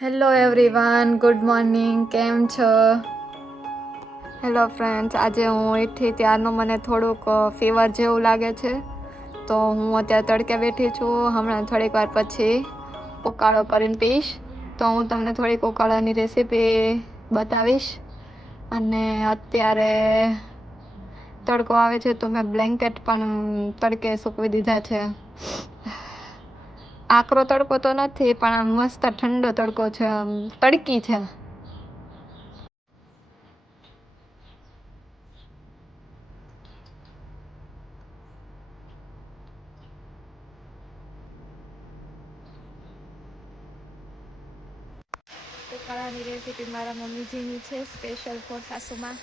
Hello everyone, good morning. કેમ છો? Hello friends, આજે હું ઉઠી ત્યારનું મને થોડુંક ફીવર જેવું લાગે છે, તો હું અત્યારે તડકે બેઠી છું. હમણાં થોડીક વાર પછી ઉકાળો કરીને પીશ. તો હું તમને થોડીક ઉકાળાની રેસીપી બતાવીશ. અને અત્યારે તડકો આવે છે તો મેં બ્લેન્કેટ પણ તડકે સૂકવી દીધા છે. આકરો તડકો તો નથી, પણ આમ મસ્ત ઠંડો તડકો છે, આમ તડકી છે. ઉકાળાની રેસીપી મારા મમ્મીજીની છે, સ્પેશિયલ ફોર સાસુમાં.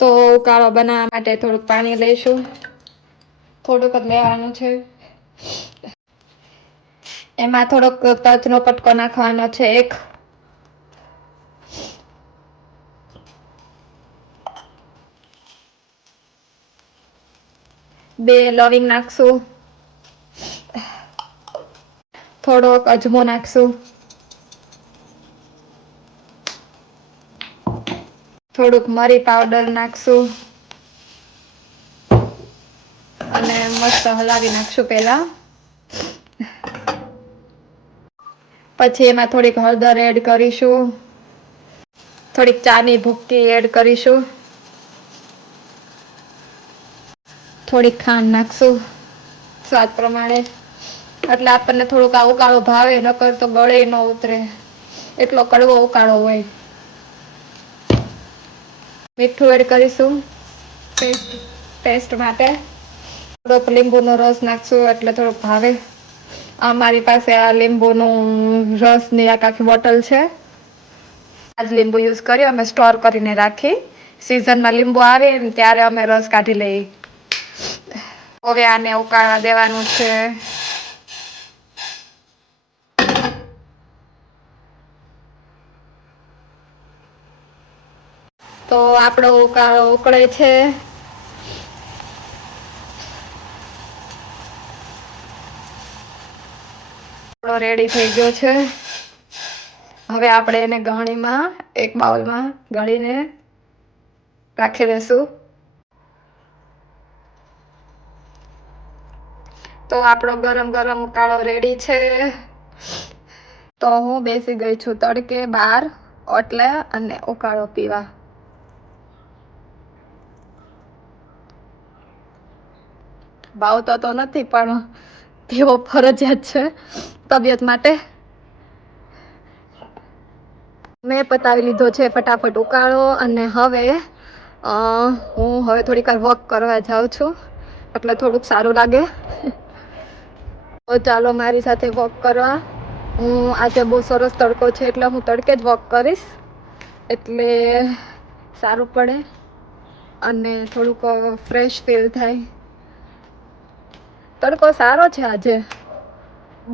તો ઉકાળો બનાવવા માટે થોડુંક પાણી લઈશું. થોડુંક જ લેવાનું છે. એમાં થોડોક તજનો પટકો નાખવાનો છે, એક. બે લવિંગ નાખશું. થોડોક અજમો નાખશું. થોડુંક મરી પાવડર નાખશું. અને મસ્ત હલાવી નાખશું પહેલા. પછી એમાં થોડીક હળદર એડ કરીશું. થોડીક ચાની ભૂકી એડ કરીશું. થોડીક ખાંડ નાખશું સ્વાદ પ્રમાણે. એટલે આપણને થોડુંક આ ઉકાળો ભાવે, નકર તો ગળે ન ઉતરે. એટલો કડવો ઉકાળો હોય. મીઠું એડ કરીશું ટેસ્ટ માટે. થોડોક લીંબુનો રસ નાખશું એટલે થોડોક ભાવે. અમારી પાસે આ લીંબુનું રસની આખી બોટલ છે. આજ લીંબુ યુઝ કરી અમે સ્ટોર કરીને રાખી. સિઝનમાં લીંબુ આવે ને ત્યારે અમે રસ કાઢી લઈએ. હવે આને ઉકાળવા દેવાનું છે. તો આપણો ઉકાળો ઉકળે છે. રેડી થઈ ગયો છે. હવે આપણે એને ગાણીમાં, એક બાઉલમાં ગાળીને રાખી દઈશું. તો આપણો ગરમ ગરમ ઉકાળો રેડી છે. તો હું બેસી ગઈ છું તડકે બહાર ઓટલે અને ઉકાળો પીવા. ભાવતો તો નથી, પણ પીવો ફરજિયાત છે તબિયત માટે. મેં પતાવી લીધો છે ફટાફટ ઉકાળો. અને હવે હું થોડીક વાર વોક કરવા જાઉં છું, એટલે થોડુંક સારું લાગે. તો ચાલો મારી સાથે વોક કરવા. આજે બહુ સરસ તડકો છે, એટલે હું તડકે જ વોક કરીશ, એટલે સારું પડે અને થોડુંક ફ્રેશ ફીલ થાય. તડકો સારો છે આજે,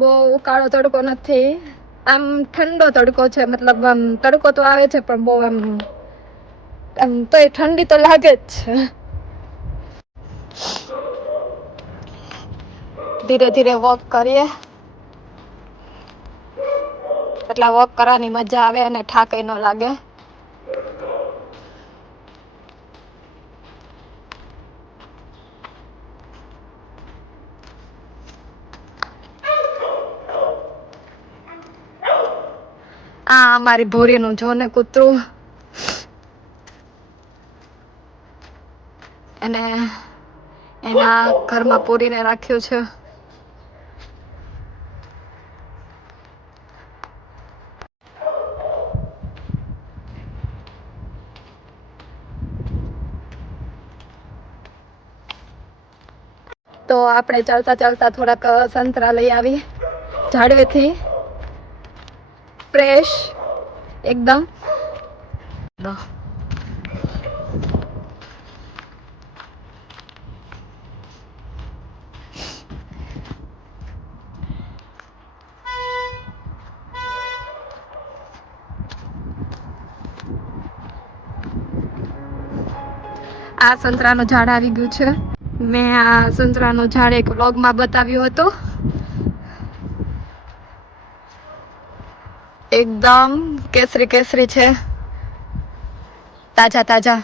બહુ ઉકાળો તડકો નથી. આમ ઠંડો તડકો છે, મતલબ આમ તડકો તો આવે છે, પણ બહુ આમ તો એ ઠંડી તો લાગે જ છે. ધીરે ધીરે વોક કરીએ, એટલે વોક કરવાની મજા આવે અને થાક ન લાગે. આ અમારી ભોરીનું જો ને કૂતરું, એને એના ઘરમાં પૂરીને રાખ્યું છે. તો આપણે ચાલતા ચાલતા થોડાક સંતરા લઈ આવી ઝાડવેથી, ફ્રેશ એકદમ. આ સંતરાનું ઝાડ આવી ગયું છે. મેં આ સંતરાનું ઝાડ એક વ્લોગમાં બતાવ્યું હતું. એકદમ કેસરી કેસરી છે, તાજા તાજા.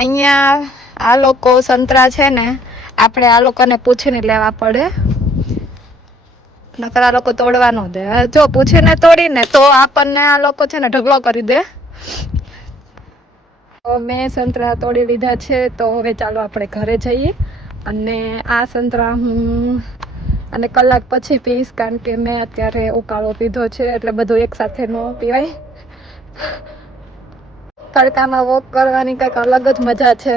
અહીંયા આ લોકો સંતરા છે ને, આપણે આ લોકોને પૂછીને લેવા પડે, નકર આ લોકો તોડવા ન દે. જો પૂછીને તોડીને તો આપણને આ લોકો છે ને ઢગલો કરી દે. મેં સંતરા તોડી લીધા છે, તો હવે ચાલો આપણે ઘરે જઈએ. અને આ સંતરા હું અને કલાક પછી પીશ, કારણ કે મેં અત્યારે ઉકાળો પીધો છે, એટલે બધું એક સાથે ન પીવાય. તડકામાં વોક કરવાની કંઈક અલગ જ મજા છે.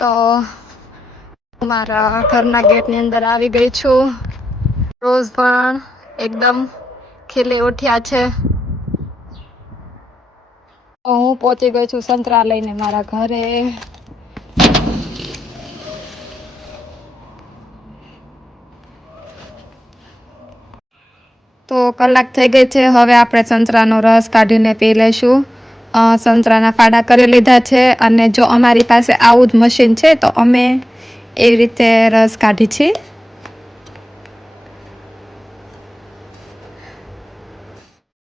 તો મારા ઘરના ગેટની અંદર આવી ગઈ છું. રોઝ પણ એકદમ ખીલી ઉઠ્યા છે. હું પહોંચી ગઈ છું સંતરા લઈને મારા ઘરે. તો કલાક થઈ ગઈ છે, હવે આપણે સંતરાનો રસ કાઢીને પી લઈશું. સંતરાના ફાડા કરી લીધા છે, અને જો અમારી પાસે આવું જ મશીન છે તો અમે એવી રીતે રસ કાઢી છે.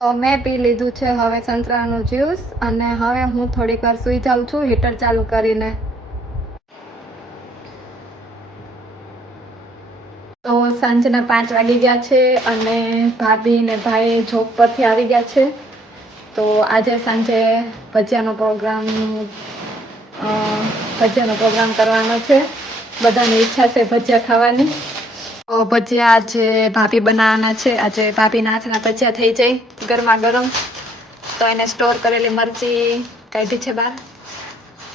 તો મેં પી લીધું છે હવે સંતરાનું જ્યુસ, અને હવે હું થોડીક વાર સૂઈ જાઉં છું હીટર ચાલુ કરીને. તો સાંજના 5 વાગી ગયા છે, અને ભાભી ને ભાઈ જોબ પરથી આવી ગયા છે. તો આજે સાંજે ભજીયાનો પ્રોગ્રામ કરવાનો છે. બધાની ઈચ્છા છે ભજીયા ખાવાની. તો ભજીયા આજે ભાભી બનાવવાના છે. આજે ભાભીના હાથના ભજીયા થઈ જાય ગરમા ગરમ. તો એને સ્ટોર કરેલી મરચી કાઢી છે બહાર,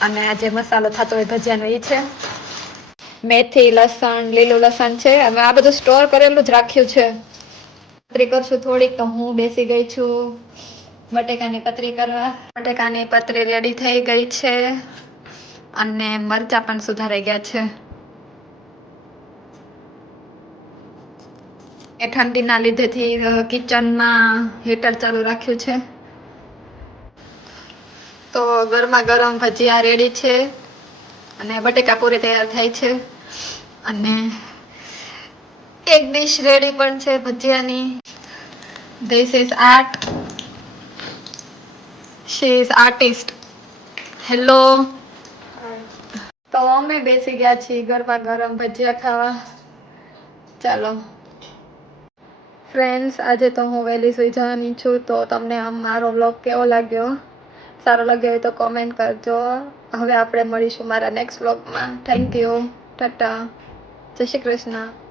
અને આજે મસાલો થતો હોય ભજીયાનો એ છે. મેથી, લસણ, લીલું લસણ છે, અને આ બધું સ્ટોર કરેલું જ રાખ્યું છે. પતરી કરશું થોડીક, તો હું બેસી ગઈ છું બટેકાની પતરી કરવા. બટેકાની પતરી રેડી થઈ ગઈ છે, અને મરચાં પણ સુધારાઈ ગયા છે. એ ઠંડીના લીધેથી કિચનમાં હીટર ચાલુ રાખ્યું છે. તો ગરમા ગરમ ભજીયા રેડી છે, અને બટેકા પૂરી તૈયાર થાય છે, અને એક ડીશ રેડી પણ છે ભજીયાની. This is art. She is artist. Hello. તો અમે બેસી ગયા છીએ ગરમા ગરમ ભજીયા ખાવા. ચાલો ફ્રેન્ડ્સ, આજે તો હું વહેલી સુઈ જવાની છું. તો તમને મારો વ્લોગ કેવો લાગ્યો? સારો લાગ્યો હોય તો કોમેન્ટ કરજો. હવે આપણે મળીશું મારા નેક્સ્ટ વ્લોગમાં. Thank you. ટાટા. જય શ્રી કૃષ્ણ.